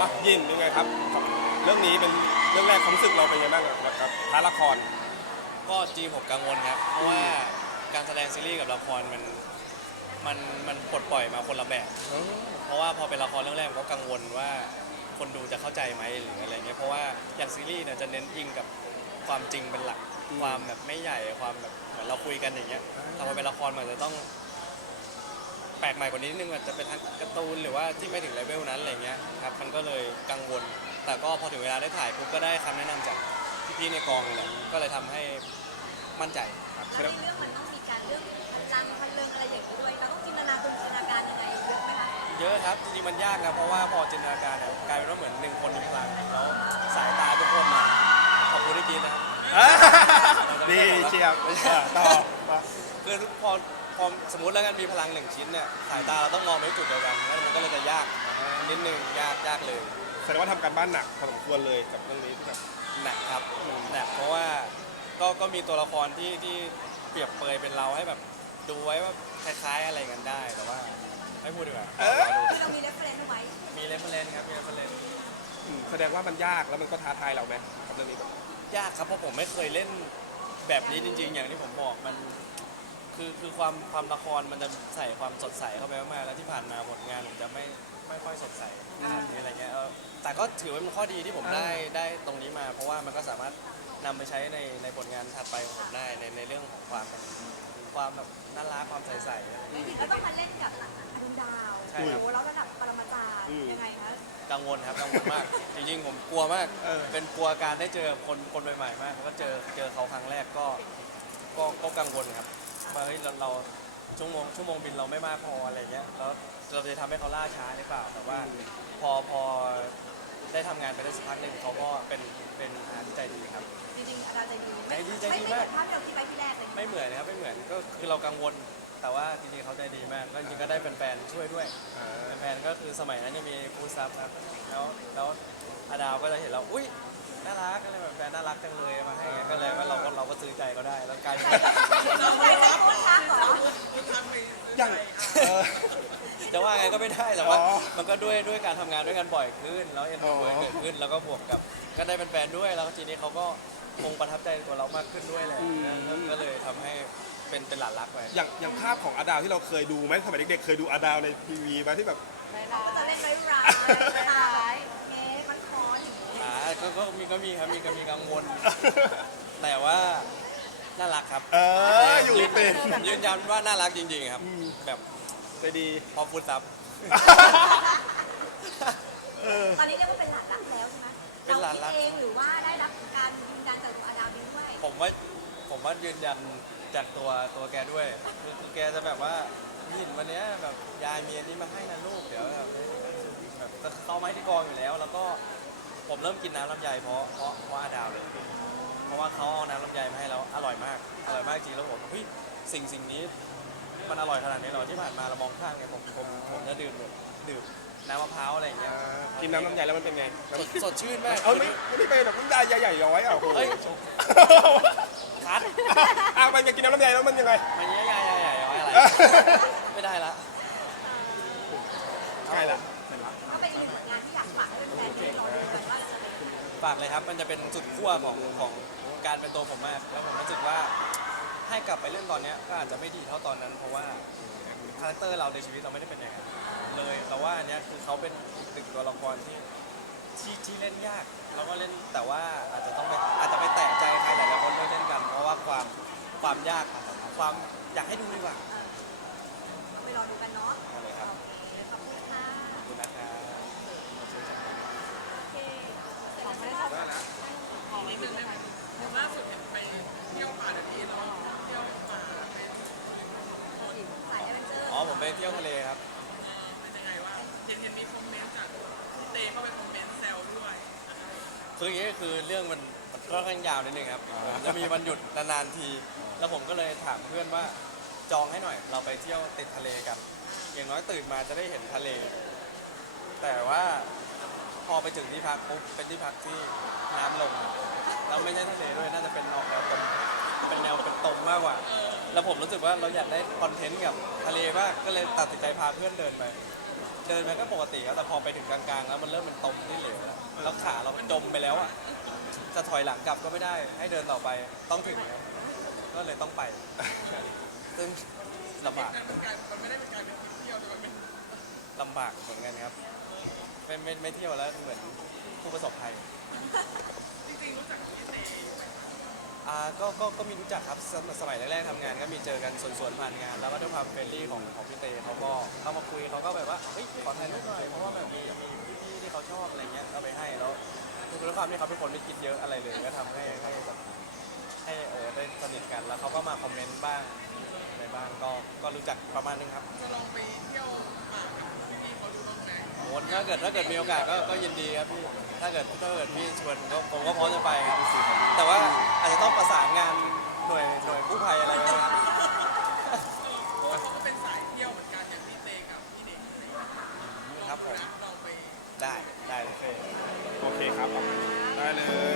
อะยินยังไงครับกับ เรื่องนี้เป็นเรื่องแรกความรู้สึกเราเป็นยังไงบ้างกับกับพาละคร ก็จริงผมกังวลครับ เพราะว่าการแสดงซีรีส์กับละครมันมันมันปลดปล่อยมาคนละแบบ เพราะว่าพอเป็นละครเรื่องแรกผมก็กังวลว่าคนดูจะเข้าใจไหมหรืออะไรเงี้ยเพราะว่าอย่างซีรีส์เนี่ยจะเน้นอิงกับความจริงเป็นหลัก อืมความแบบไม่ใหญ่ความแบบเหมือนเราคุยกันอย่างเงี้ยแต่พอเป็นละครมันจะต้อง แปลกใหม่กว่านี้นิดนึงอาจจะเป็นทางการ์ตูนหรือว่าที่ไม่ถึงเลเวลนั้นอะไรเงี้ยครับมันก็เลยกังวล แต่ก็พอถึงเวลาได้ถ่ายปุ๊บก็ได้คำแนะนำจากพี่ๆในกองเลยก็เลยทำให้มั่นใจครับแล้วในเรื่องมันต้องมีการเรื่องพลังพลังอะไรอย่างนี้ด้วยเราต้องจินตนาการจินตนาการยังไงเยอะไหมคะเยอะครับจริงๆมันยากนะเพราะว่าพอจินตนาการเนี่ยกลายเป็นว่าเหมือนหนึ่งคนหนึ่งพลังแล้วสายตาทุกคนเนี่ยขอบคุณที่กินนะครับ ดีเชียบต่อ มาคือพอพอสมมติแล้วกันมีพลังหนึ่งชิ้นเนี่ยสายตาเราต้องมองไปที่จุดเดียวกันแล้วมันก็เลยจะยากนิดนึงยากยากเลยแสดงว่าทำการบ้านหนักพอสมควรเลยกับเรื่องนี้ที่แบบหนักครับหนักเพราะว่าก็ก็มีตัวละครที่ที่เปรียบเปรยเป็นเราให้แบบดูไว้ว่าคล้ายๆอะไรกันได้แต่ว่าไม่พูดดีกว่าเออรอดูคือเรามีเรฟเฟรนซ์ไว้มีเรฟเฟรนครับมีเรฟเฟรนอืมแสดงว่ามันยากแล้วมันก็ท้าทายเราไหมกับเรื่องนี้แบบยากครับเพราะผมไม่เคยเล่นแบบนี้จริง ๆ อย่างที่ผมบอกมัน คือคือความความละครมันจะใส่ความสดใสเข้าไปมากๆแล้วที่ผ่านมาผลงานผมจะไม่ไม่ค่อยสดใสขนาดนี้อะไรเงี้ยเออแต่ก็ถือว่าเป็นข้อดีที่ผมได้ได้ตรงนี้มา เพราะว่ามันก็สามารถนำไปใช้ในในผลงานถัดไปของผมได้ในในเรื่องของความความแบบน่ารักความใสๆอะไรจเงี้ยริงๆก็ต้องมาเล่นกับอดุลดาวใช่ครับ โอ้โหแล้วระดับปรมาจารย์ยังไงคะกังวลครับกังวลมาก จริงๆผมกลัวมากเออ เป็นกลัวการได้เจอคนคนใหม่ๆมากแล้วก็เจอเจอเขาครั้งแรกก็ก็ก็กังวลครับ ว่าเฮ้ยเราเราชั่วโมงชั่วโมงบินเราไม่มากพออะไรเงี้ยแล้วเราจะทำให้เขาล่าช้าหรือเปล่าแต่ว่าพอพอได้ทำงานไปได้สักพักหนึ่งเขาก็เป็นเป็นอาที่ใจดีครับ จริงๆอาจารย์ใจดีใจดีใจดีไม่มากไม่เหมือนภาพที่เราคิดไว้ที่แรกเลยไม่เหมือนนะครับไม่เหมือนก็คือเรากังวล แต่ว่าจริงๆเขาใจดีมากก็จริงๆก็ได้แฟนๆช่วยด้วยอ่าแฟนๆก็คือสมัยนั้นยังมีครูซับครับแล้วแล้วอาดาวก็จะเห็นเราอุ้ยน่ารักอะไรแบบแฟนน่ารักจังเลยมาให้ก็เลยว่าเราก็เราก็ซื้อใจก็ได้แล้วกลายเป็นใช่ใช่โคตรทักเหรอ อย่างเออ จะว่า ไงก็ไม่ได้ แต่ว่า อ๋อมันก็ด้วยด้วยการทำงานด้วยกันบ่อยขึ้น แล้วเอ็นอ๋ดูอเกิดขึ้น แล้วก็บวกกับก็ได้เป็นแฟนด้วย แล้วทีนี้เขาก็คงประทับใจในตัวเรามากขึ้นด้วยแหละก็เลยทำให้เป็นเป็นหลานรักไป อย่างอย่างภาพของอาดาวที่เราเคยดูไหมสมัยเด็กๆเคยดูอาดาวในทีวีไหมที่แบบเราก็จะเล่นร้ายร้ายร้ายเอ๊ะมันคออย่างนี้อ่าก็ก็มีก็มีครับมีก็มีกังวล แต่ว่าน่ารักครับเอออยู่เป็นผมยืนยันว่าน่ารักจริงๆครับอืมแบบ ใจดีพอฟูดซับเออตอนนี้เรียกว่าเป็นหลานรักแล้วใช่ไหมเป็นหลานรักเคิดเองหรือว่าได้รับการยืนยันจากตัวอาดามด้วยผมว่าผมว่ายืนยันจากตัวตัวแกด้วยคือคือแกจะแบบว่ายินวันเนี้ยแบบยายมีอันนี้มาให้นะลูกเดี๋ยวแบบแบบจะเข้าไม้ที่กองอยู่แล้ว แล้วก็ผมเริ่มกินน้ำลำไยเพราะเพราะเพราะอาดาวเลย เพราะว่าเขาเอาน้ำลำไยมาให้แล้วอร่อยมากอร่อยมากจริงแล้วผมเฮ้ยสิ่งสิ่งนี้ มันอร่อยขนาดนี้เหรอที่ผ่านมาเรามองข้างไงผมผมผมจะดื่มแบบดื่มน้ำมะพร้าวอะไรอย่างเงี้ยอ่ากินน้ำน้ำใหญ่แล้วมันเป็นไงสดสดชื่นมากเอาไม่ไม่ได้ไปแบบน้ำยาใหญ่ๆร้อยอะโอ้โหเฮ้ยคัดอะมันจะกินน้ำลำไยแล้วมันยังไงมันใหญ่ใหญ่ใหญ่ใหญ่อะไรไม่ได้ละใช่ละก็เป็นอีกหนึ่งผลงานที่อยากฝากให้แฟนๆได้รอดูกันว่าจะเป็นยังไงฝากเลยครับมันจะเป็นจุดขั้วของของการเป็นตัวผมมากแล้วผมรู้สึกว่า ให้กลับไปเล่นตอนเนี้ยก็อาจจะไม่ดีเท่าตอนนั้น เพราะว่าคาแรคเตอร์เราในชีวิตเราไม่ได้เป็นอย่างนั้นเลยแต่ว่าอันเนี้ยคือเขาเป็นตึกตัวละครที่ที่ที่เล่นยากแล้วก็เล่นแต่ว่าอาจจะต้องไปอาจจะไปแตกใจใครหลายๆคนด้วยเช่นกัน เพราะว่าความความยากความอยากให้ดูดีกว่า ไปรอดูกันเนาะ เอาเลยครับ ขอบคุณค่ะ ขอบคุณนะครับ โอเคเสร็จแล้วใช่ไหม ขออีกหนึ่งได้ไหมล่าสุดเห็นไปเที่ยวป่าดดีแล้วเที่ยวป่าเป็น สายแอดเวนเจอร์ อ๋อผมไป เที่ยวทะเลครับ เป็นยังไงว่าเห็นเห็นมีคอมเมนต์จากพี่เต้เข้าไปคอมเมนต์แซวด้วยคืออย่างนี้คือเรื่องมันมันค่อนข้างยาวนิดนึงครับผมจะมีวันหยุดนานๆที แล้วผมก็เลยถามเพื่อนว่าจองให้หน่อยเราไปเที่ยวติดทะเลกัน อย่างน้อยตื่นมาจะได้เห็นทะเล แต่ว่าพอไปถึงที่พักปุ๊บเป็นที่พักที่น้ำลงแล้วไม่ใช่ทะเลด้วยน่าจะเป็นออกแนวตมเป็นแนวเป็นตม มากกว่า แล้วผมรู้สึกว่าเราอยากได้คอนเทนต์กับทะเลมากก็เลยตัดสินใจพาเพื่อนเดินไป เดินมันก็ปกติครับแต่พอไปถึงกลางๆ แล้วมันเริ่มเป็นตมที่เหลวแล้วแล้วขาเราจมไปแล้วอะจะถอยหลังกลับก็ไม่ได้ ให้เดินต่อไปต้องถึงครับก็เลยต้องไป ซึ่งลำบากมันกลายมันไม่ได้เป็นการเป็นทริปเที่ยวแต่มันเป็นลำบากเหมือนกันครับไม่ไม่ไม่เที่ยวแล้วเหมือนผู้ประสบภัย จริงๆรู้จักกับพี่เต อ่า ก็ก็ก็มีรู้จักครับสมสมัยแรกๆทำงานก็มีเจอกันส่วนๆผ่านงาน แล้วก็ด้วยความเฟรนลี่ของของพี่เตเขาก็เข้ามาคุยเขาก็แบบว่าเฮ้ยขอถ่ายรูปหน่อยเพราะว่าแบบมีมีพี่ๆที่เขาชอบอะไรเงี้ยก็ไปให้แล้วคือด้วยความที่เขาเป็นคนไม่คิดเยอะอะไรเลยก็ทำให้ให้แบบให้เออได้สนิทกันแล้วเขาก็มาคอมเมนต์บ้างอะไรบ้างก็ก็รู้จักประมาณนึงครับ จะลองไปเที่ยวป่าก ถ้าเกิดถ้าเกิดมีโอกาสก็ก็ยินดีครับพี่ถ้าเกิดถ้าเกิดพี่ชวนผมก็ผมก็พร้อมจะไปครับแต่ว่าอาจจะต้องประสานงานหน่วยหน่วยกู้ภัยอะไรไว้นะครับเพราะว่าเขาก็เป็นสายเที่ยวเหมือนกันอย่างพี่เตกับพี่เด็กอะไรอย่างเงี้ยครับผมลองไปได้ได้เลยโอเคครับ ได้เลย